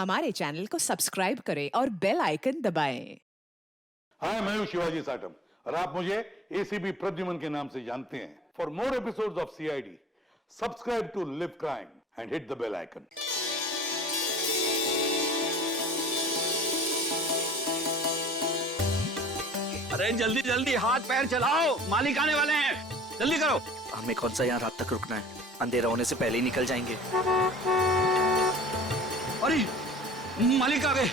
हमारे चैनल को सब्सक्राइब करें और बेल आइकन दबाएं। हाय, मैं हूं शिवाजी साटम और आप मुझे एसीपी प्रद्युमन के नाम से जानते हैं। For more episodes of CID, subscribe to Live Crime and hit the bell icon. अरे जल्दी जल्दी हाथ पैर चलाओ, मालिक आने वाले हैं, जल्दी करो। हमें कौन सा यहाँ रात तक रुकना है, अंधेरा होने से पहले ही निकल जाएंगे। अरे मालिक आ गए।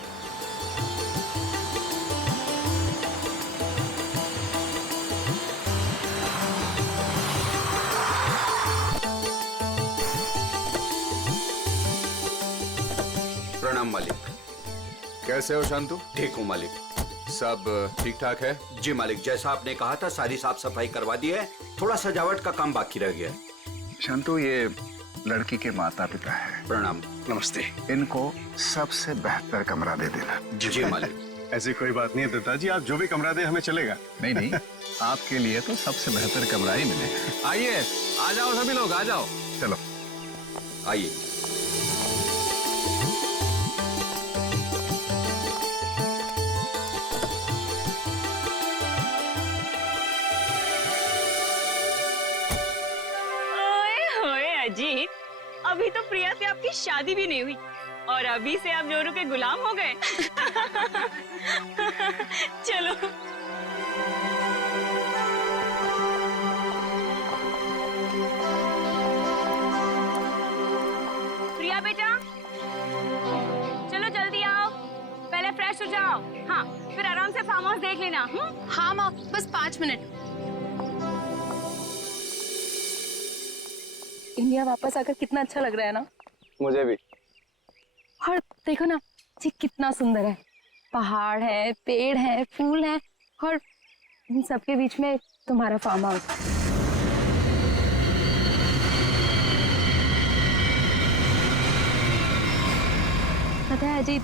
प्रणाम मालिक। कैसे हो शांतु? ठीक हूँ मालिक। सब ठीक ठाक है? जी मालिक, जैसा आपने कहा था सारी साफ सफाई करवा दी है, थोड़ा सजावट का काम बाकी रह गया है। शांतु, ये लड़की के माता पिता है। प्रणाम। नमस्ते। इनको सबसे बेहतर कमरा दे देना। जी मालिक। ऐसी कोई बात नहीं है पिताजी, आप जो भी कमरा दे हमें चलेगा। नहीं नहीं, आपके लिए तो सबसे बेहतर कमरा ही मिलेगा। आइए, आ जाओ सभी लोग, आ जाओ। चलो आइए। अजीत, अभी तो प्रिया से आपकी शादी भी नहीं हुई और अभी से आप जोरू के गुलाम हो गए। चलो। प्रिया बेटा, चलो जल्दी आओ, पहले फ्रेश हो जाओ। हाँ, फिर आराम से फार्म हाउस देख लेना। हाँ माँ, बस 5 मिनट। इंडिया वापस आकर कितना अच्छा लग रहा है ना। मुझे भी। और देखो ना जी, कितना सुंदर है। पहाड़ है, पेड़ है, फूल है और इन सबके बीच में तुम्हारा फार्म हाउस। पता है अजीत,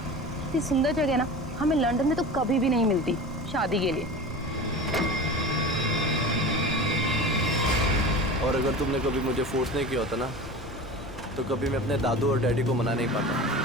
इतनी सुंदर जगह ना हमें लंदन में तो कभी भी नहीं मिलती शादी के लिए। और अगर तुमने कभी मुझे फोर्स नहीं किया होता ना, तो कभी मैं अपने दादू और डैडी को मना नहीं पाता।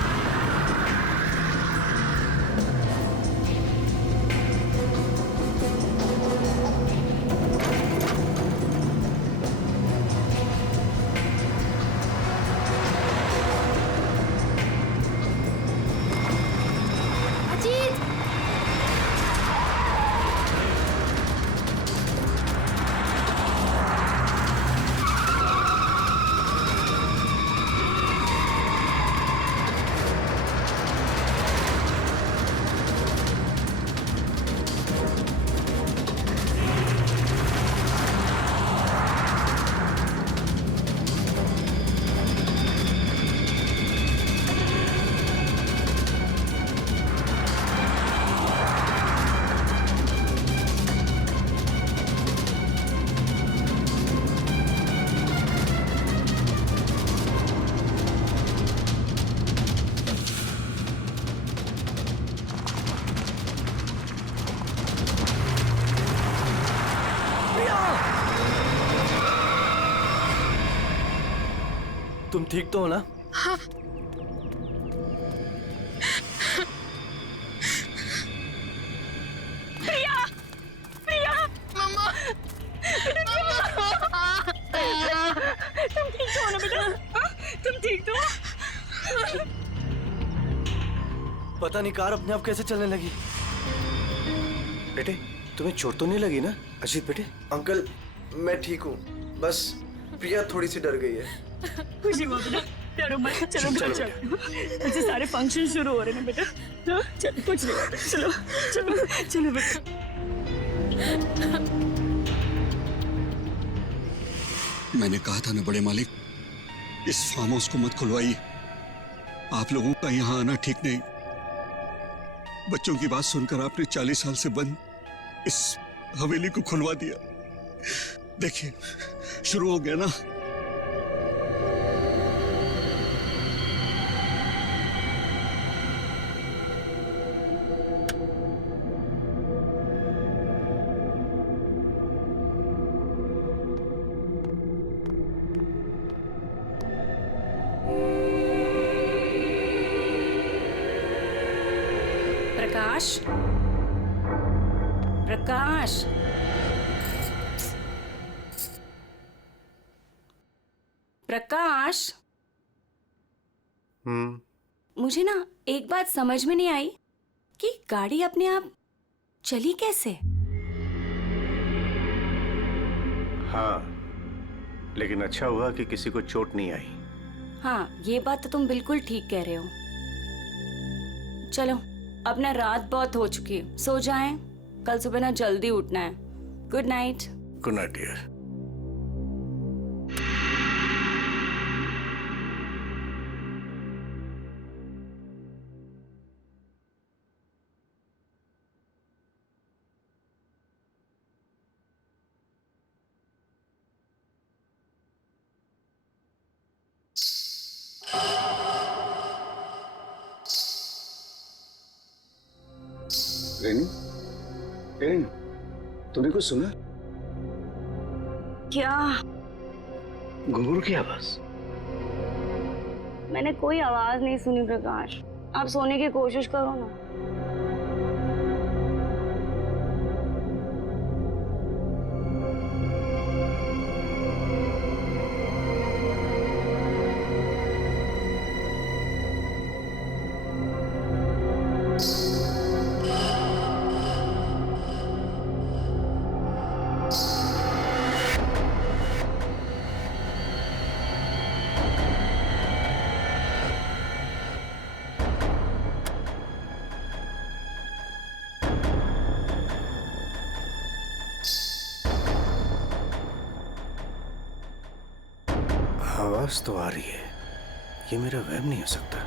तुम ठीक तो हो ना? हाँ। प्रिया, प्रिया, मम्मा, तुम ठीक तो हो ना बेटा? हाँ? तुम ठीक तो हो? पता नहीं कार अपने आप कैसे चलने लगी। बेटे, तुम्हें चोट तो नहीं लगी ना? अजीत बेटे। अंकल, मैं ठीक हूँ, बस प्रिया थोड़ी सी डर गई है। खुशी हुआ बेटा, डरो मत। चलो बेटा, चलो। ऐसे सारे फंक्शन शुरू हो रहे हैं बेटा। हाँ, चलो, कुछ नहीं होता। चलो चलो चलो बेटा। मैंने कहा था ना बड़े मालिक, इस फार्म हाउस को मत खुलवाइए। आप लोगों का यहाँ आना ठीक नहीं। बच्चों की बात सुनकर आपने 40 साल से बंद इस हवेली को खुलवा दिया। देखिए, शुरू हो गया ना। प्रकाश, प्रकाश, प्रकाश। मुझे ना एक बात समझ में नहीं आई कि गाड़ी अपने आप चली कैसे? हाँ, लेकिन अच्छा हुआ कि किसी को चोट नहीं आई। हाँ, ये बात तो तुम बिल्कुल ठीक कह रहे हो। चलो, अब ना रात बहुत हो चुकी है, सो जाएं। कल सुबह ना जल्दी उठना है। Good night. Good night dear. Renu, Renu, तूने कुछ सुना? क्या? घुंघरू की आवाज। मैंने कोई आवाज नहीं सुनी प्रकाश। आप सोने की कोशिश करो ना। आवाज तो आ रही है, ये मेरा वहम नहीं हो सकता।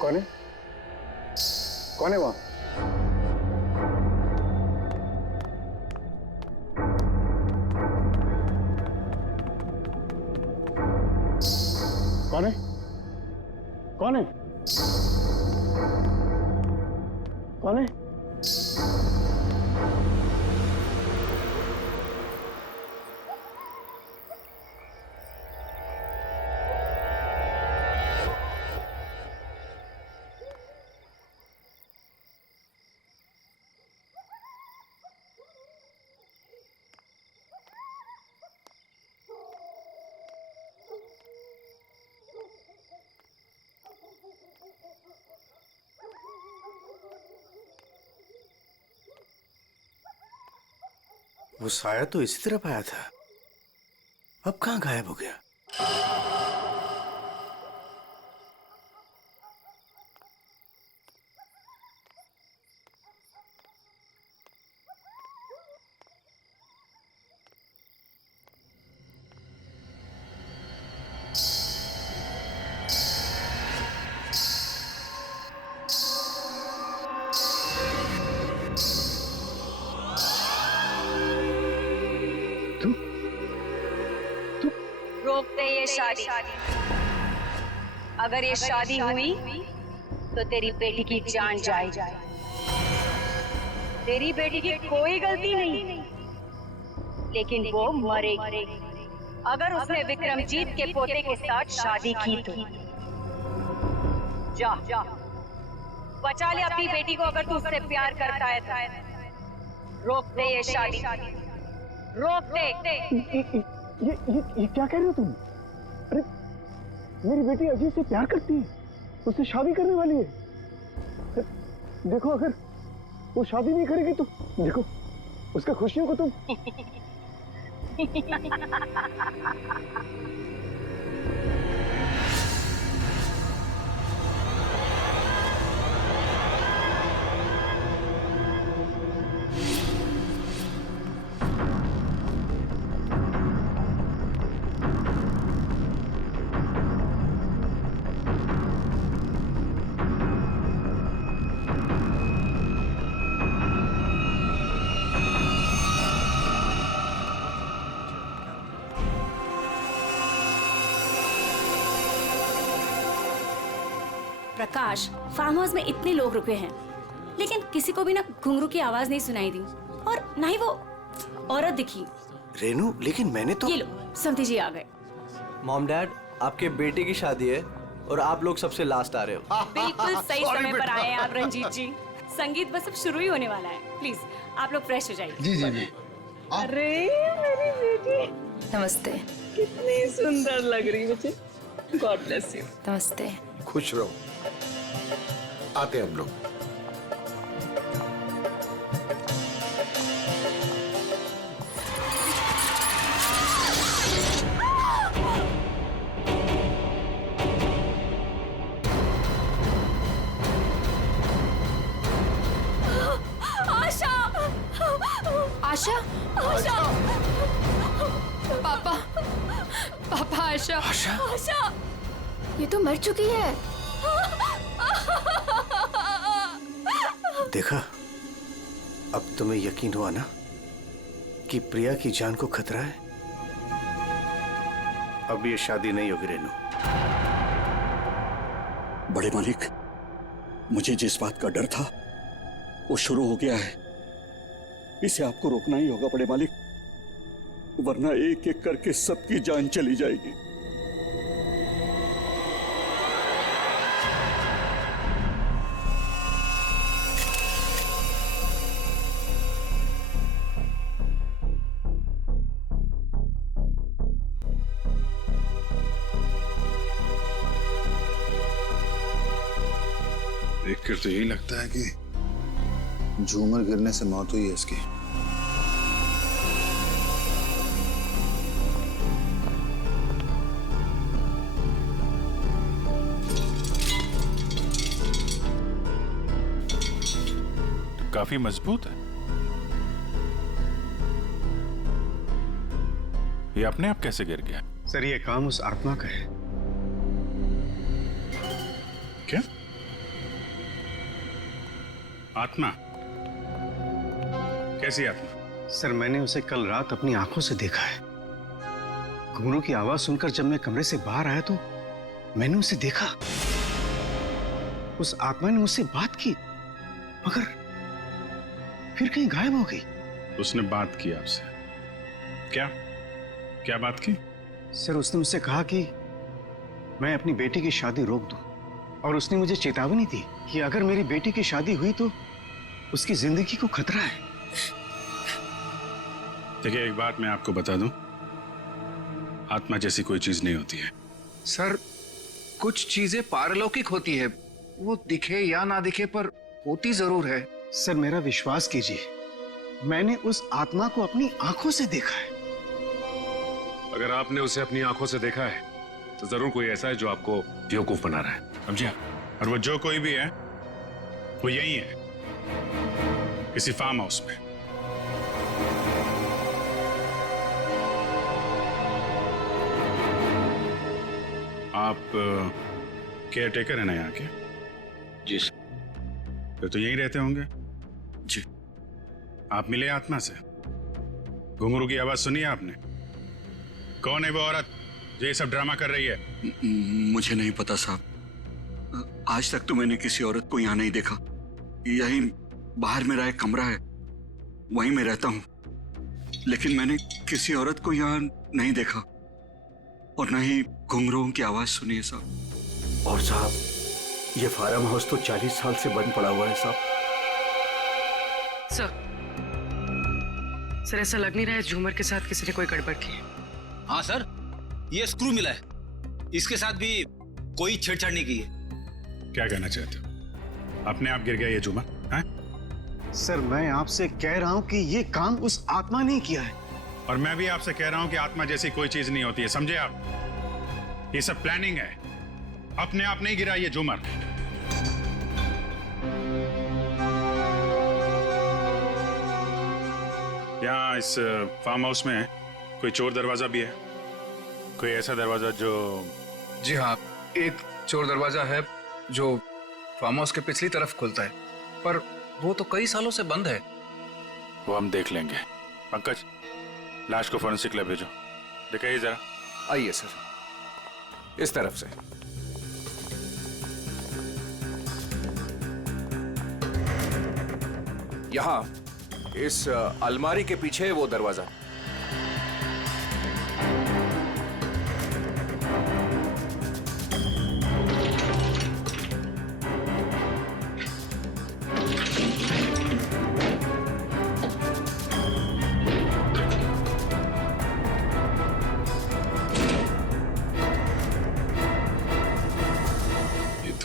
कौन है? कौन है वहां? कौन है? कौन है? कौन है? वो साया तो इसी तरफ आया था, अब कहाँ गायब हो गया? रोक दे ये शादी। अगर ये शादी हुई तो तेरी बेटी की जान जाएगी। तेरी बेटी की कोई गलती नहीं, लेकिन वो मरेगी अगर उसने विक्रमजीत के पोते के साथ शादी की तो। जा बचा ले अपनी बेटी को अगर तू उससे प्यार करता है। रोक दे ये शादी, रोक दे। ये क्या कह रहे हो तुम? अरे मेरी बेटी अजीत से प्यार करती है, उससे शादी करने वाली है। देखो अगर वो शादी नहीं करेगी तो देखो उसका खुशियों को तुम प्रकाश, फार्म हाउस में इतने लोग रुके हैं, लेकिन किसी को भी ना घुंघरू की आवाज नहीं सुनाई दी और ना ही वो औरत दिखी। रेनू, लेकिन मैंने तो... ये लो, समधी जी आ गए। मॉम डैड, आपके बेटे की शादी है और आप लोग सबसे लास्ट आ रहे हो। बिल्कुल सही समय पर आए हैं आप रंजीत जी। संगीत बस अब शुरू ही होने वाला है। प्लीज आप लोग फ्रेश हो जाइए। जी जी जी। अरे मेरी बेटी नमस्ते। कितनी सुंदर लग रही मुझे। God bless you. नमस्ते। खुश रहो। आते हैं हम लोग। आशा। आशा। पापा। पापा, आशा। आशा। ये तो मर चुकी है। देखा, अब तुम्हें यकीन हुआ ना कि प्रिया की जान को खतरा है। अब ये शादी नहीं होगी रेनू। बड़े मालिक, मुझे जिस बात का डर था वो शुरू हो गया है। इसे आपको रोकना ही होगा बड़े मालिक, वरना एक एक करके सबकी जान चली जाएगी। देखकर तो यही लगता है कि झूमर गिरने से मौत हुई है इसकी। काफी मजबूत है। ये अपने आप कैसे गिर गया? सर, ये काम उस आत्मा का है। क्या? आत्मा? कैसी आत्मा? सर, मैंने उसे कल रात अपनी आंखों से देखा है। घुंघरू की आवाज सुनकर जब मैं कमरे से बाहर आया तो मैंने उसे देखा। उस आत्मा ने मुझसे बात की, मगर फिर कहीं गायब हो गई। उसने बात की आपसे? क्या क्या बात की? सर, उसने मुझसे कहा कि मैं अपनी बेटी की शादी रोक दूं, और उसने मुझे चेतावनी दी कि अगर मेरी बेटी की शादी हुई तो उसकी जिंदगी को खतरा है। देखिए, एक बात मैं आपको बता दूं, आत्मा जैसी कोई चीज नहीं होती है। सर, कुछ चीजें पारलौकिक होती है, वो दिखे या ना दिखे पर होती जरूर है। सर, मेरा विश्वास कीजिए, मैंने उस आत्मा को अपनी आंखों से देखा है। अगर आपने उसे अपनी आंखों से देखा है तो जरूर कोई ऐसा है जो आपको बेवकूफ बना रहा है, समझिए? और वो जो कोई भी है वो यही है, किसी फार्म हाउस में। आप केयर टेकर है ना यहाँ के? जी सर। फिर तो यहीं रहते होंगे। जी। आप मिले आत्मा से? घुंघरू की आवाज सुनी है आपने? कौन है वो औरत जो ये सब ड्रामा कर रही है? मुझे नहीं पता साहब, आज तक तो मैंने किसी औरत को यहाँ नहीं देखा। यही बाहर मेरा एक कमरा है, वहीं मैं रहता हूँ, लेकिन मैंने किसी औरत को यहाँ नहीं देखा और न ही घुंघरूओं की आवाज सुनी है साहब। और साहब, ये फार्म हाउस तो 40 साल से बंद पड़ा हुआ है साहब। सर, ऐसा लग नहीं रहा है झूमर के साथ किसी ने कोई गड़बड़ की है। हाँ सर, ये स्क्रू मिला है, इसके साथ भी कोई छेड़छाड़ नहीं की है। क्या कहना चाहते हो? अपने आप गिर गया ये झूमर? हैं? सर, मैं आपसे कह रहा हूं कि ये काम उस आत्मा ने किया है। और मैं भी आपसे कह रहा हूं कि आत्मा जैसी कोई चीज नहीं होती है, समझे आप? ये सब प्लानिंग है, अपने आप नहीं गिरा ये झूमर। यहाँ इस फार्म हाउस में कोई चोर दरवाजा भी है? कोई ऐसा दरवाजा जो... जी हाँ, एक चोर दरवाजा है जो फार्म हाउस के पिछली तरफ खुलता है, पर वो तो कई सालों से बंद है। वो हम देख लेंगे। पंकज, लाश को फॉरेंसिक लैब भेजो, दिखाइए जरा। आइए सर, इस तरफ से। यहाँ इस अलमारी के पीछे वो दरवाजा।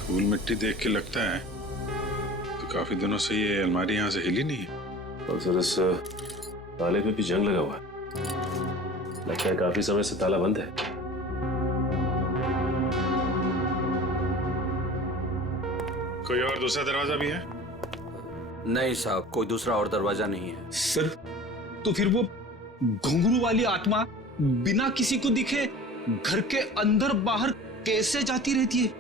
धूल मिट्टी देख के लगता है तो काफी दिनों से ये अलमारी यहाँ से हिली नहीं है। और सर इस ताले पे भी जंग लगा हुआ है, लगता है काफी समय से ताला बंद है। कोई और दूसरा दरवाजा भी है? नहीं साहब, कोई दूसरा और दरवाजा नहीं है। सर तो फिर वो घुंघरू वाली आत्मा बिना किसी को दिखे घर के अंदर बाहर कैसे जाती रहती है?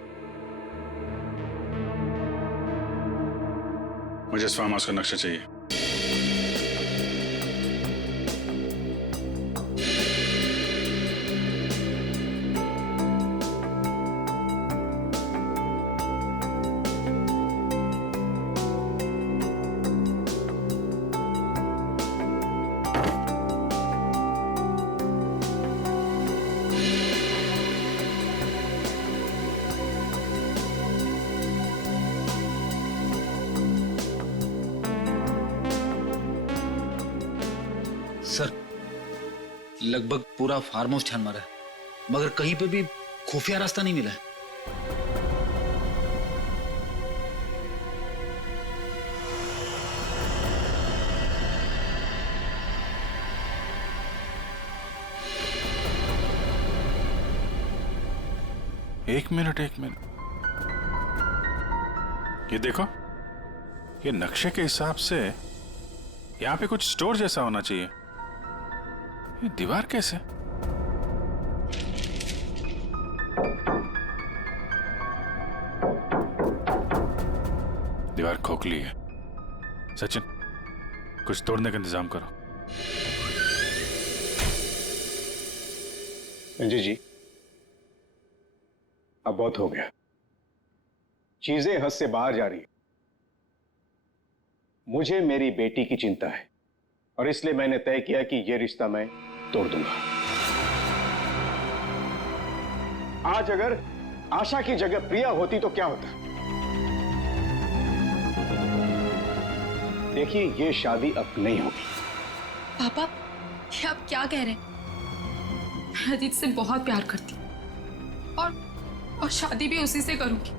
मुझे इस फार्म हाउस का नक्शा चाहिए। सर लगभग पूरा फार्म हाउस छान मारा है, मगर कहीं पे भी खुफिया रास्ता नहीं मिला है। एक मिनट। ये देखो, ये नक्शे के हिसाब से यहाँ पे कुछ स्टोर जैसा होना चाहिए। ये दीवार कैसे? दीवार खोखली है। सचिन, कुछ तोड़ने का इंतजाम करो। जी, अब बहुत हो गया। चीजें हद से बाहर जा रही है। मुझे मेरी बेटी की चिंता है और इसलिए मैंने तय किया कि यह रिश्ता मैं तोड़ दूंगा। आज अगर आशा की जगह प्रिया होती तो क्या होता? देखिए, यह शादी अब नहीं होगी। पापा, ये आप क्या कह रहे हैं? मैं अजीत से बहुत प्यार करती हूँ और शादी भी उसी से करूंगी।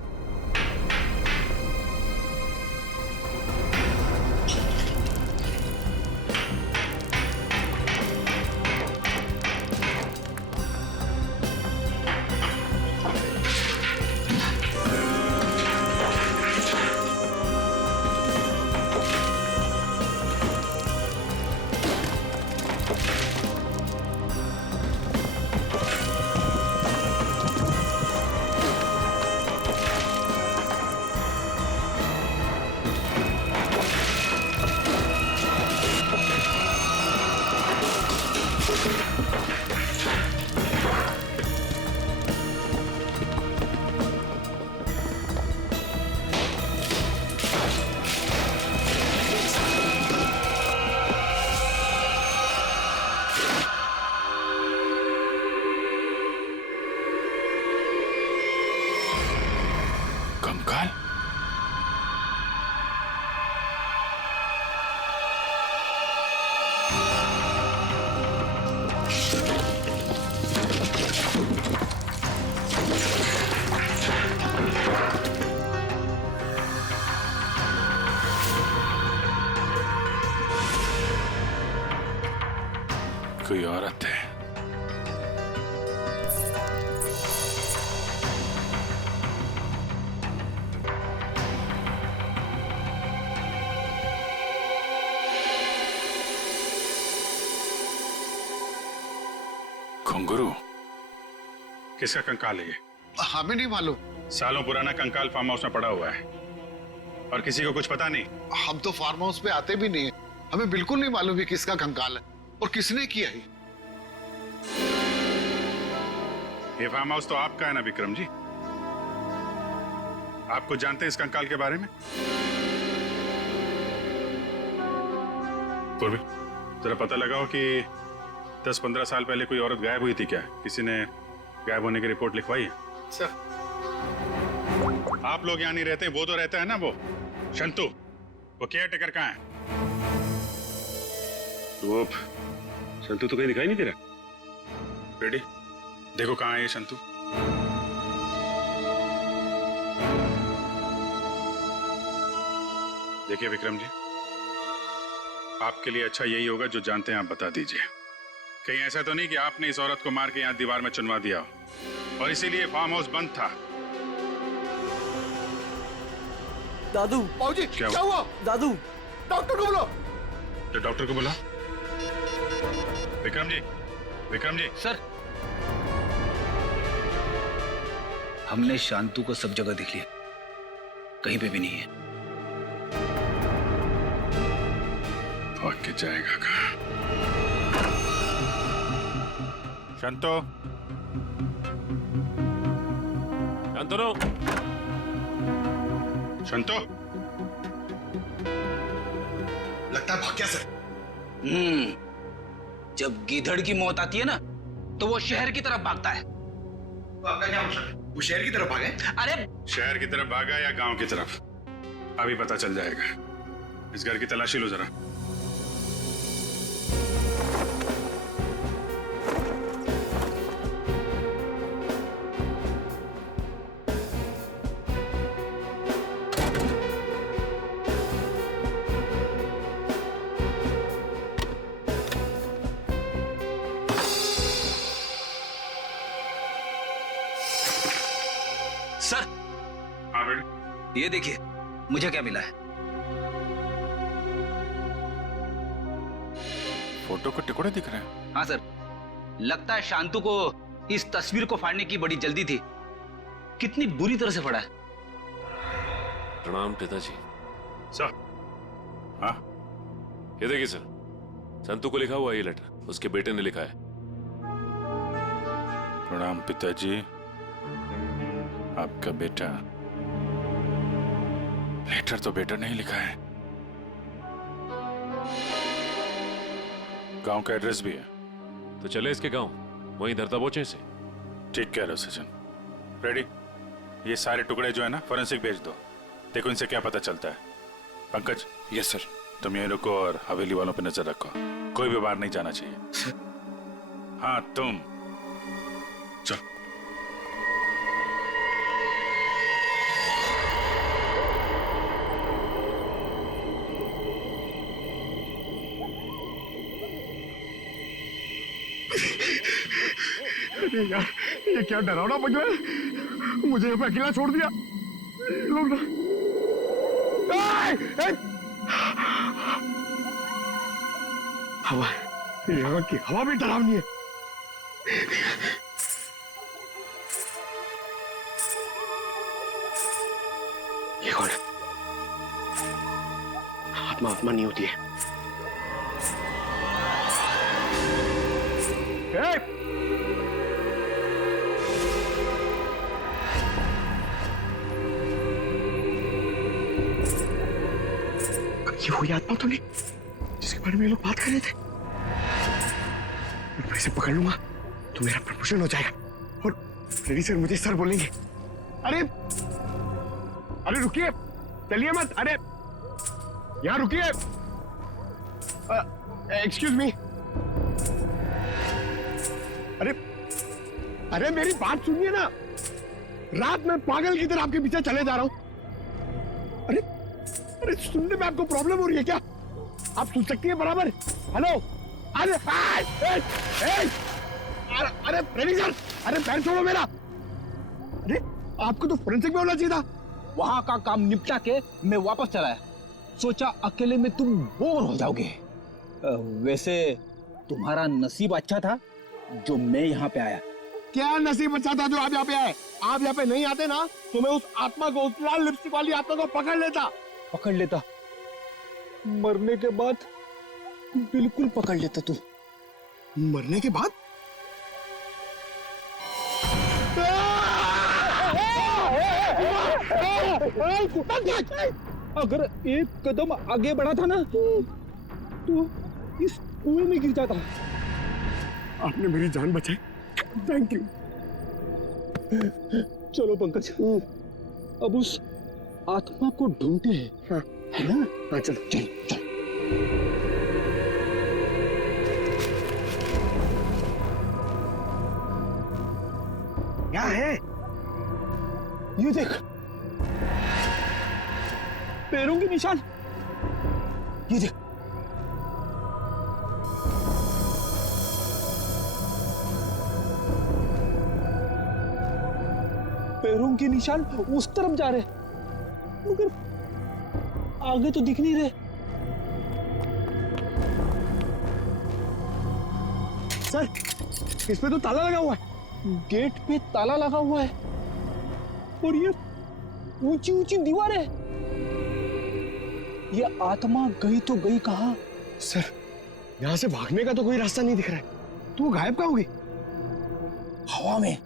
कंकाल? कोई औरत है। घुंघरू? किसका कंकाल है ये? हमें नहीं मालूम। सालों पुराना कंकाल फार्म हाउस में पड़ा हुआ है और किसी को कुछ पता नहीं। हम तो फार्म हाउस पे आते भी नहीं है, हमें बिल्कुल नहीं मालूम है किसका कंकाल है और किसने किया है। ये फार्म हाउस तो आपका है ना विक्रम जी? आप कुछ जानते हैं इस कंकाल के बारे में? पूर्वी, जरा पता लगाओ कि 10-15 साल पहले कोई औरत गायब हुई थी क्या? किसी ने गायब होने की रिपोर्ट लिखवाई है? सर, आप लोग यहाँ नहीं रहते, वो तो रहता है ना, वो शंतु, वो केयर टेकर कहाँ है? वो शंतु तो कहीं दिखाई नहीं दे रहा। रेडी, देखो कहाँ है ये शंतु। देखिए विक्रम जी, आपके लिए अच्छा यही होगा, जो जानते हैं आप बता दीजिए। कहीं ऐसा तो नहीं कि आपने इस औरत को मार के यहाँ दीवार में चुनवा दिया हो और इसीलिए फार्म हाउस बंद था? दादू, बाबूजी क्या हुआ? दादू, डॉक्टर को बुलाओ। तो डॉक्टर को बुला। विक्रम जी, विक्रम जी। सर, हमने शांतु को सब जगह देख लिया, कहीं पे भी नहीं है। भाग के जाएगा कहाँ? शांतो, शांतनु, शांतो। लगता है भाग गया सर। जब गीधड़ की मौत आती है ना, तो वो शहर की तरफ भागता है। तो आपका क्या मतलब है? वो शहर की तरफ भागे? अरे शहर की तरफ भागा या गांव की तरफ, अभी पता चल जाएगा। इस घर की तलाशी लो जरा। सर, हाँ बेटी, ये देखिए मुझे क्या मिला है। फोटो के टुकड़े दिख रहे हैं। हाँ सर, लगता है शांतु को इस तस्वीर को फाड़ने की बड़ी जल्दी थी। कितनी बुरी तरह से फाड़ा है। प्रणाम पिताजी। सर, हाँ ये देखिए सर, संतु को लिखा हुआ ये लेटर उसके बेटे ने लिखा है। प्रणाम पिताजी, आपका बेटा। लेटर तो बेटा नहीं लिखा है, गांव का एड्रेस भी है। तो चले इसके गांव, वहीं धरता बोचे से। ठीक कह रहे हो सचिन। रेडी, ये सारे टुकड़े जो है ना फोरेंसिक भेज दो, देखो इनसे क्या पता चलता है। पंकज। Yes sir. तुम यहीं रुको और हवेली वालों पे नजर रखो, कोई भी बाहर नहीं जाना चाहिए। हाँ तुम चल। अरे यार, ये क्या डरावना बगला है, मुझे यहाँ पे अकेला छोड़ दिया। लोग ना हवा, यहाँ की हवा भी डरावनी है। ये कौन है? आत्मा आत्मा नहीं होती है। ये वही आत्मा तो नहीं जिसके बारे में ये लोग बात कर रहे थे? मैं इसे पकड़ लूंगा तो मेरा प्रमोशन हो जाएगा और फ्रेडी सर मुझे सर बोलेंगे। अरे अरे रुकिए, चलिए मत। अरे यहाँ रुकिए, एक्सक्यूज मी। अरे अरे मेरी बात सुनिए ना, रात में पागल की तरह आपके पीछे चले जा रहा हूं। अरे अरे सुनने में आपको प्रॉब्लम हो रही है क्या? आप सुन सकती हैं बराबर? हेलो, अरे अरे फ्रेडी सर, अरे पैर छोड़ो मेरा। अरे आपको तो फोरेंसिक में होना चाहिए था। वहां का काम निपटा के मैं वापस चला आया, सोचा अकेले में तुम बोर हो जाओगे। वैसे तुम्हारा नसीब अच्छा था जो मैं यहाँ पे आया। क्या नसीब अच्छा था जो आप यहाँ पे आए? आप यहाँ पे नहीं आते ना तो मैं उस आत्मा को, उस लाल लिपस्टिक वाली आत्मा को पकड़ लेता। मरने के बाद बिल्कुल पकड़ लेता तू। मरने के बाद? अगर एक कदम आगे बढ़ा था ना तो इस कुएं में गिर जाता। आपने मेरी जान बचाई, थैंक यू। चलो पंकज, अब उस आत्मा को ढूंढते हैं। हाँ, है ना? हाँ चलो चल चल। क्या है? ये देख, पैरों के निशान। ये देख, पैरों के निशान उस तरफ जा रहे, मगर आगे तो दिख नहीं रहे। सर, इस पे तो ताला लगा हुआ है। गेट पे ताला लगा हुआ है और ये ऊंची ऊंची दीवार है। ये आत्मा गई तो गई कहाँ? सर, यहाँ से भागने का तो कोई रास्ता नहीं दिख रहा है। तू गायब कहाँ होगी? हवा में।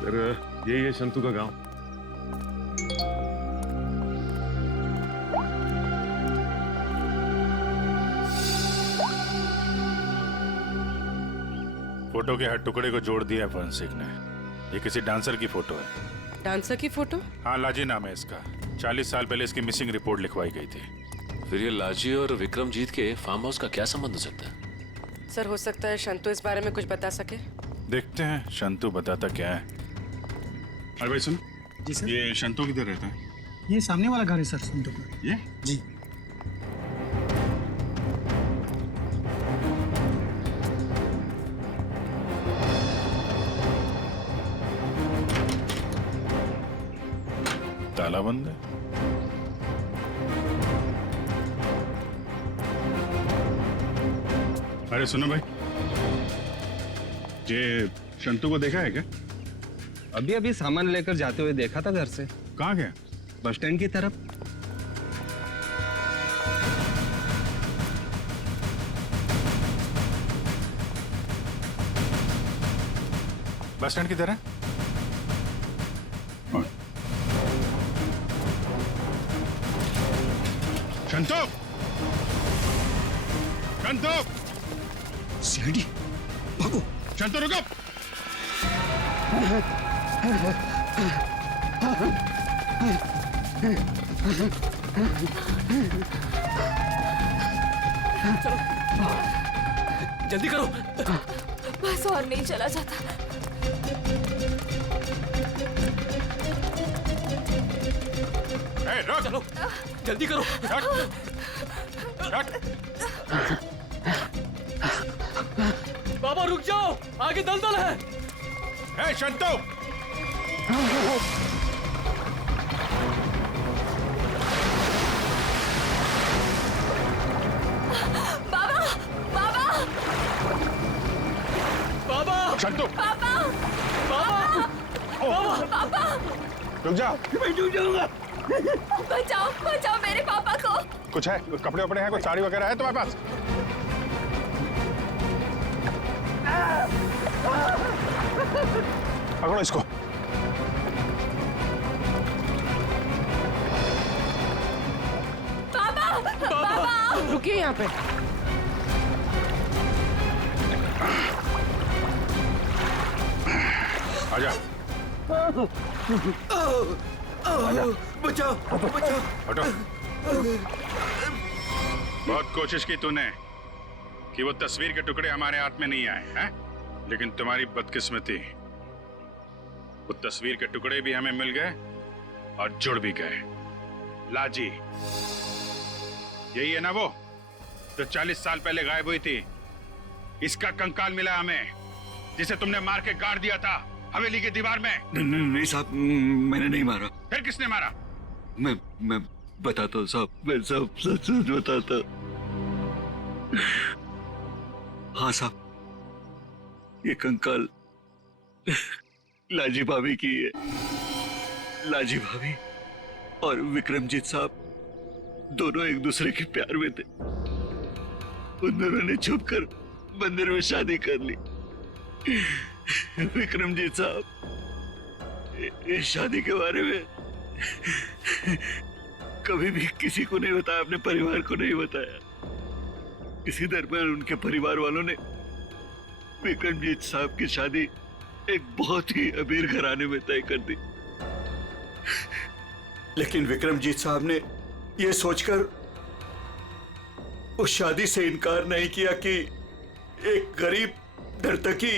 सर, यही है शंतु का गांव। फोटो के हर टुकड़े को जोड़ दिया फॉरेंसिक ने। ये किसी डांसर की फोटो है। डांसर की फोटो? हाँ, लाजी नाम है इसका। 40 साल पहले इसकी मिसिंग रिपोर्ट लिखवाई गई थी। फिर ये लाजी और विक्रमजीत के फार्म हाउस का क्या संबंध हो सकता है? सर, हो सकता है शंतु इस बारे में कुछ बता सके। देखते हैं शंतु बताता क्या है। अरे भाई सुन। जी सर। ये शंतु किधर रहता है? ये सामने वाला घर है सर, संतु का। ये? जी। ताला बंद है। अरे सुनो भाई, ये शंतु को देखा है क्या? अभी अभी सामान लेकर जाते हुए देखा था घर से। कहाँ गया? बस स्टैंड की तरफ। बस स्टैंड की तरह? शंतु! शंतु! सीआईडी, भागो! शंतु रुको! चलो, जल्दी करो। बस और नहीं चला जाता। रुक! चलो, जल्दी करो। बाबा रुक जाओ, आगे दलदल है। ए शंतु! बाबा, बाबा, बाबा! शंतु! बाबा, बाबा! बाबा! रुक जा! मैं डूब जाऊंगा। बचाओ, बचाओ मेरे पापा को। कुछ है? कपड़े वपड़े हैं? कुछ साड़ी वगैरह है तुम्हारे पास? पकड़ो इसको। पापा, पापा! रुकिए यहाँ पे। आजा। बचाओ, बचाओ। हटो। बहुत कोशिश की तूने कि वो तस्वीर के टुकड़े हमारे हाथ में नहीं आए हैं, लेकिन तुम्हारी बदकिस्मती, वो तस्वीर के टुकड़े भी हमें मिल गए और जुड़ भी गए। लाजी, यही है ना वो जो 40 साल पहले गायब हुई थी? इसका कंकाल मिला हमें, जिसे तुमने मार के गाड़ दिया था हवेली की दीवार में। नहीं साहब, मैंने नहीं मारा। फिर किसने मारा? मैं बताता हूँ साहब, मैं सब सच सच बताता। हाँ साहब, ये कंकाल लाजी भाभी की है। लाजी भाभी और विक्रमजीत साहब दोनों एक दूसरे के प्यार में थे। उन दोनों ने छुपकर मंदिर में शादी कर ली। विक्रमजीत साहब, इस शादी के बारे में कभी भी किसी को नहीं बताया, अपने परिवार को नहीं बताया। इसी दरमियान उनके परिवार वालों ने विक्रमजीत साहब की शादी एक बहुत ही अमीर घराने में तय कर दी। लेकिन विक्रमजीत साहब ने यह सोचकर उस शादी से इनकार नहीं किया कि एक गरीब नर्तकी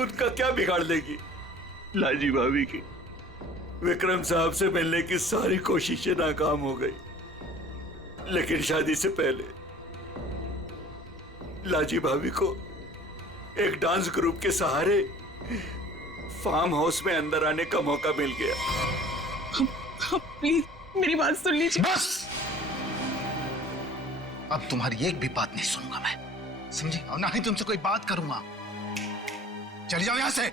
उनका क्या बिगाड़ देगी। लाजी भाभी की विक्रम साहब से मिलने की सारी कोशिशें नाकाम हो गई, लेकिन शादी से पहले लाजी भाभी को एक डांस ग्रुप के सहारे फार्म हाउस में अंदर आने का मौका मिल गया। प्लीज मेरी बात सुन लीजिए। बस, अब तुम्हारी एक भी बात नहीं सुनूंगा मैं, समझी? और ना ही तुमसे कोई बात करूंगा। चली जाओ यहां से।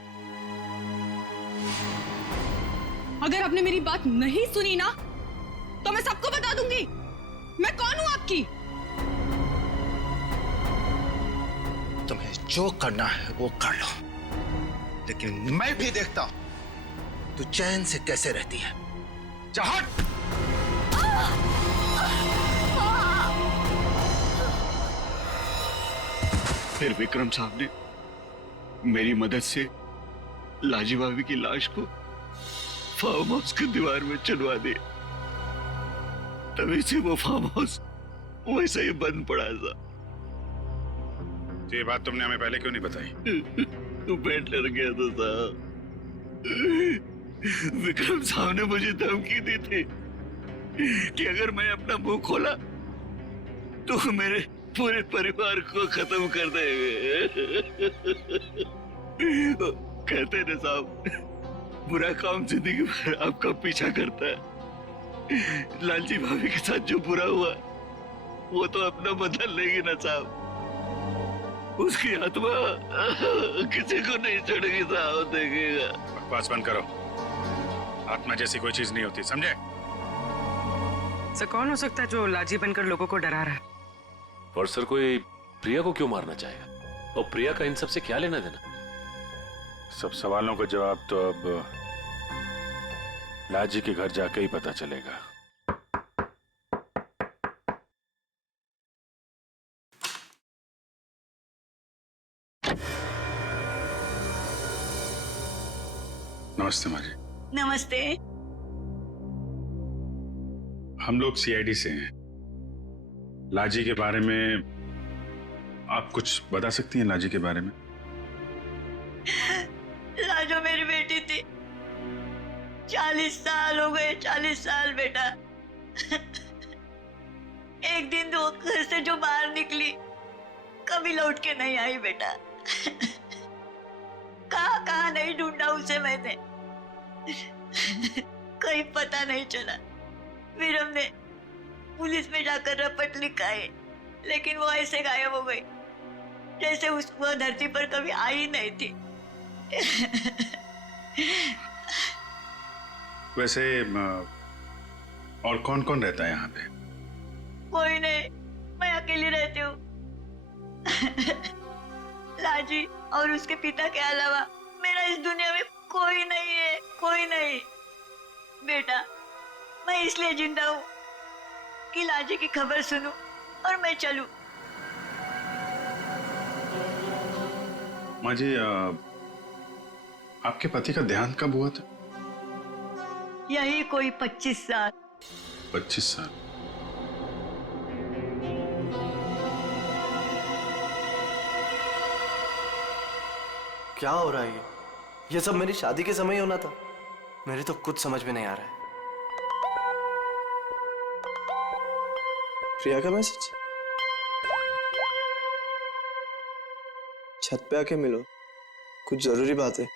अगर आपने मेरी बात नहीं सुनी ना, तो मैं सबको बता दूंगी मैं कौन हूं आपकी। तुम्हें जो करना है वो कर लो, लेकिन मैं भी देखता हूं तू चैन से कैसे रहती है। जा हट। फिर विक्रम साहब ने मेरी मदद से लाजी भाभी की लाश को फार्म हाउस की दीवार में चुनवा दिया। तभी से वो फार्म हाउस वैसे ही बंद पड़ा था। ये बात तुमने हमें पहले क्यों नहीं बताई? तो पेट डर गया था साहब। विक्रम साहब ने मुझे धमकी दी थी कि अगर मैं अपना मुंह खोला तो मेरे पूरे परिवार को खत्म कर देंगे। कहते ना साहब, बुरा काम जिंदगी भर आपका पीछा करता है। लालजी भाभी के साथ जो बुरा हुआ वो तो अपना बदल लेगी ना साहब। उसकी आत्मा किसी को नहीं छोड़ेगी साहब, देखेगा। बकवास बंद करो। आत्मा जैसी कोई चीज नहीं होती, समझे? सर कौन हो सकता है जो लाजी बनकर लोगों को डरा रहा है? और सर कोई प्रिया को क्यों मारना चाहेगा? और प्रिया का इन सब से क्या लेना देना? सब सवालों का जवाब तो अब लाजी के घर जाके ही पता चलेगा। नमस्ते माँ जी। नमस्ते। हम लोग सीआईडी से हैं। लाजी के बारे में आप कुछ बता सकती हैं? लाजी के बारे में? लाजो मेरी बेटी थी। 40 साल हो गए, 40 साल बेटा। एक दिन वो घर से जो बाहर निकली कभी लौट के नहीं आई बेटा। कहाँ नहीं ढूंढा उसे मैंने, कहीं पता नहीं चला। फिर हमने पुलिस में जाकर रपट लिखा है, लेकिन वो ऐसे गायब हो गई जैसे वो धरती पर कभी आई नहीं थी। वैसे और कौन कौन रहता है यहाँ पे? कोई नहीं, मैं अकेली रहती हूँ। लाजी और उसके पिता के अलावा मेरा इस दुनिया में कोई नहीं है, कोई नहीं। बेटा, मैं इसलिए जिंदा हूँ कि लाजी की खबर सुनूं और मैं चलूं। माँ जी, आपके पति का देहांत कब हुआ था? यही कोई 25 साल। 25 साल? क्या हो रहा है ये सब मेरी शादी के समय ही होना था। मेरे तो कुछ समझ में नहीं आ रहा है। प्रिया का मैसेज? छत पे आके मिलो, कुछ जरूरी बात है।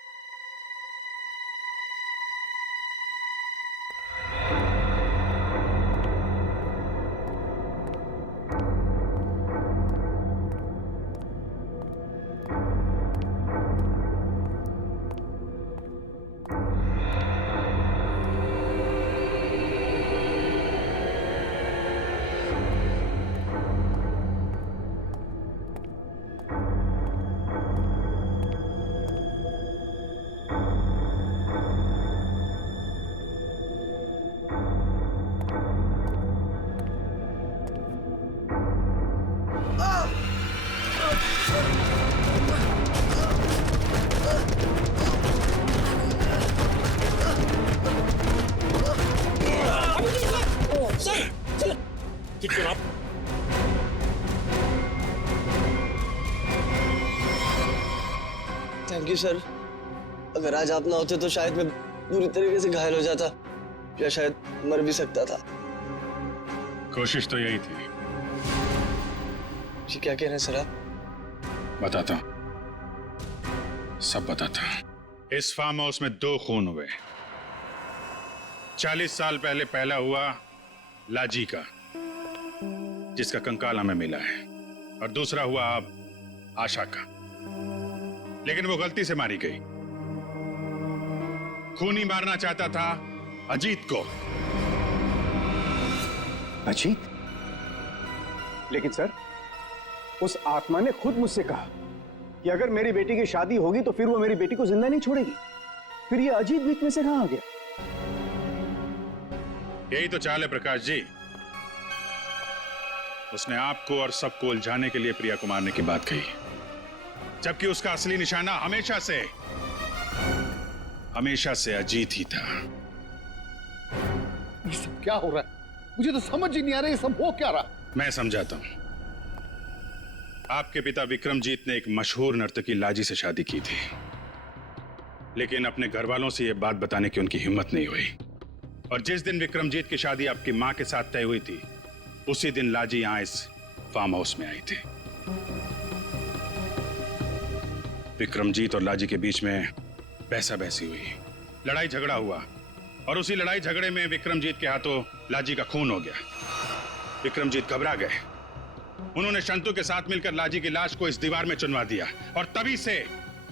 बातचीत करो आप। Thank you sir. अगर आज आप ना होते तो शायद मैं पूरी तरीके से घायल हो जाता या शायद मर भी सकता था। कोशिश तो यही थी। जी क्या कह रहे हैं सर आप? बताता हूं, सब बताता हूं। इस फार्म हाउस में 2 खून हुए। 40 साल पहले पहला हुआ लाजी का, जिसका कंकाल हमें मिला है, और दूसरा हुआ अब आशा का, लेकिन वो गलती से मारी गई। खूनी मारना चाहता था अजीत को। अजीत? लेकिन सर, उस आत्मा ने खुद मुझसे कहा कि अगर मेरी बेटी की शादी होगी तो फिर वो मेरी बेटी को जिंदा नहीं छोड़ेगी। फिर ये अजीत बीच में से कहां आ गया? यही तो चाल है प्रकाश जी। उसने आपको और सबको उलझाने के लिए प्रिया को मारने की बात कही, जबकि उसका असली निशाना हमेशा से अजीत ही था। ये सब क्या हो रहा है? मुझे तो समझ ही नहीं आ रहा, ये सब हो क्या रहा? मैं समझाता हूं। आपके पिता विक्रमजीत ने एक मशहूर नर्तकी लाजी से शादी की थी, लेकिन अपने घर वालों से यह बात बताने की उनकी हिम्मत नहीं हुई। और जिस दिन विक्रमजीत की शादी आपकी मां के साथ तय हुई थी, उसी दिन लाजी यहां इस फार्म हाउस में आई थी। विक्रमजीत और लाजी के बीच में बहसा बहसी हुई, लड़ाई झगड़ा हुआ, और उसी लड़ाई झगड़े में विक्रमजीत के हाथों लाजी का खून हो गया। विक्रमजीत घबरा गए। उन्होंने शंतु के साथ मिलकर लाजी की लाश को इस दीवार में चुनवा दिया, और तभी से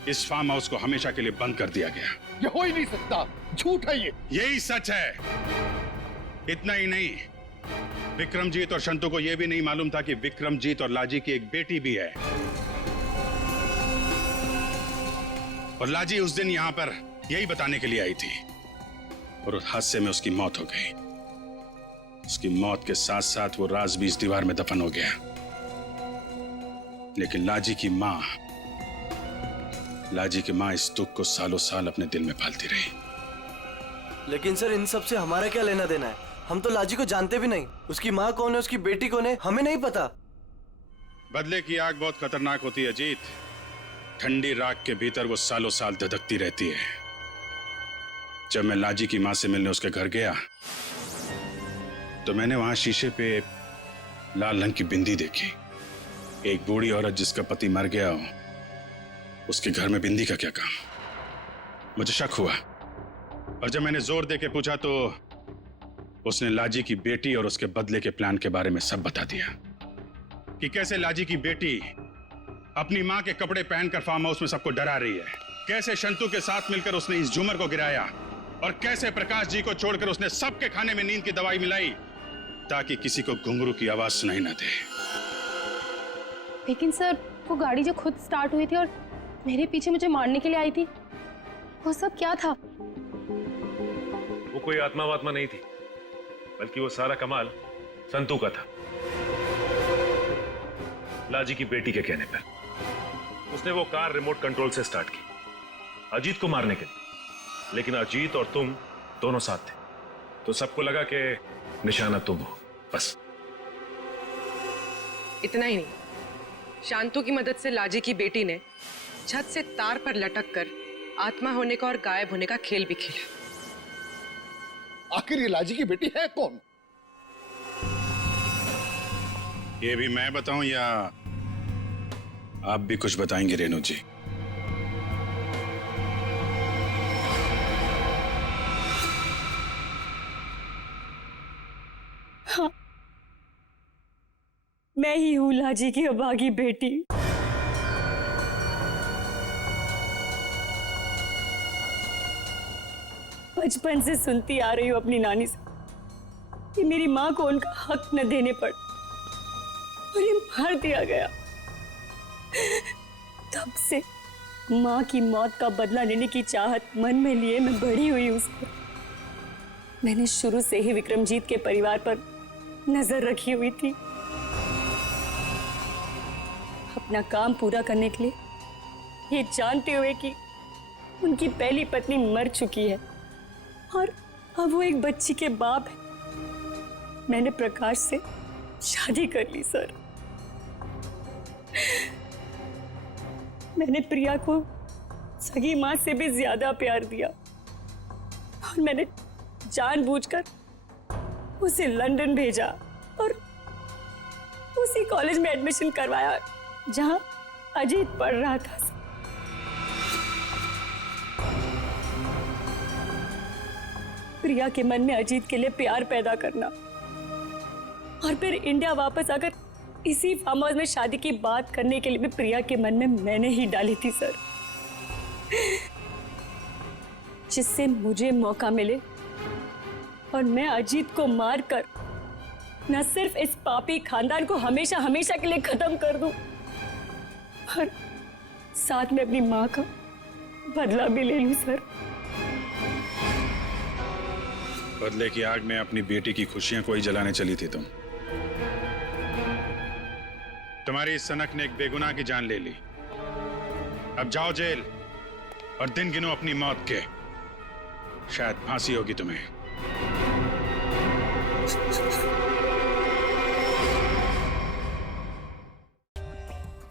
इस फार्म हाउस को हमेशा के लिए बंद कर दिया गया। ये हो ही नहीं सकता, झूठ है ये। यही सच है। इतना ही नहीं, विक्रमजीत और शंतु को यह भी नहीं मालूम था कि विक्रमजीत और लाजी की एक बेटी भी है। और लाजी उस दिन यहां पर यही बताने के लिए आई थी, और उस हादसे में उसकी मौत हो गई। उसकी मौत के साथ साथ वो राज भी इस दीवार में दफन हो गया। लेकिन लाजी की मां इस दुख को सालों साल अपने दिल में पालती रही। लेकिन सर, इन सब से हमारा क्या लेना देना है? हम तो लाजी को जानते भी नहीं। उसकी माँ कौन है, उसकी बेटी कौन है, हमें नहीं पता। बदले की आग बहुत खतरनाक होती है अजीत। ठंडी राख के भीतर वो सालों साल धधकती रहती है। जब मैं लाजी की मां से मिलने उसके घर गया, तो मैंने वहां शीशे पे लाल रंग की बिंदी देखी। एक बूढ़ी औरत जिसका पति मर गया हो, उसके घर में बिंदी का क्या काम? मुझे शक हुआ, और जब मैंने जोर दे के पूछा तो उसने लाजी की बेटी और उसके बदले के प्लान के बारे में सब बता दिया, कि कैसे लाजी की बेटी अपनी मां के कपड़े पहनकर फार्म हाउस में सबको डरा रही है, कैसे शंतु के साथ मिलकर उसने इस झूमर को गिराया, और कैसे प्रकाश जी को छोड़कर उसने सबके खाने में नींद की दवाई मिलाई ताकि किसी को घुंघरू की आवाज सुनाई ना दे। लेकिन सर, वो गाड़ी जो खुद स्टार्ट हुई थी और मेरे पीछे मुझे मारने के लिए आई थी, वो सब क्या था? वो कोई आत्मा वात्मा नहीं थी, बल्कि वो सारा कमाल संतू का था। लाजी की बेटी के कहने पर उसने वो कार रिमोट कंट्रोल से स्टार्ट की अजीत को मारने के लिए, लेकिन अजीत और तुम दोनों साथ थे, तो सबको लगा कि निशाना तुम हो। बस इतना ही नहीं, शांतु की मदद से लाजी की बेटी ने छत से तार पर लटक कर आत्मा होने का और गायब होने का खेल भी खेला। आखिर ये लाजी की बेटी है कौन? ये भी मैं बताऊं या आप भी कुछ बताएंगे रेणु जी? हाँ, मैं ही हूं लाजी की अभागी बेटी। बचपन से सुनती आ रही हूं अपनी नानी से कि मेरी मां को उनका हक न देने पर उन्हें मार दिया गया। तब से मां की मौत का बदला लेने की चाहत मन में लिए मैं बड़ी हुई उसको। मैंने शुरू से ही विक्रमजीत के परिवार पर नजर रखी हुई थी। अपना काम पूरा करने के लिए, ये जानते हुए कि उनकी पहली पत्नी मर चुकी है और अब वो एक बच्ची के बाप है, मैंने प्रकाश से शादी कर ली सर। मैंने प्रिया को सगी माँ से भी ज्यादा प्यार दिया और मैंने जानबूझकर उसे लंदन भेजा और उसी कॉलेज में एडमिशन करवाया जहां अजीत पढ़ रहा था। प्रिया के मन में अजीत के लिए प्यार पैदा करना और फिर इंडिया वापस आकर इसी फार्म हाउस में शादी की बात करने के लिए भी प्रिया के मन में मैंने ही डाली थी सर, जिससे मुझे मौका मिले और मैं अजीत को मारकर न सिर्फ इस पापी खानदान को हमेशा हमेशा के लिए खत्म कर दूं, और साथ में अपनी मां का बदला भी ले लूं सर। बदले की आग में अपनी बेटी की खुशियां कोई जलाने चली थी तुम। तुम्हारी इस सनक ने एक बेगुनाह की जान ले ली। अब जाओ जेल और दिन गिनो अपनी मौत के। शायद फांसी होगी तुम्हें।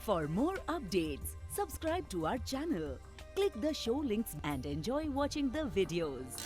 For more updates, subscribe to our channel, click the show links and enjoy watching the videos.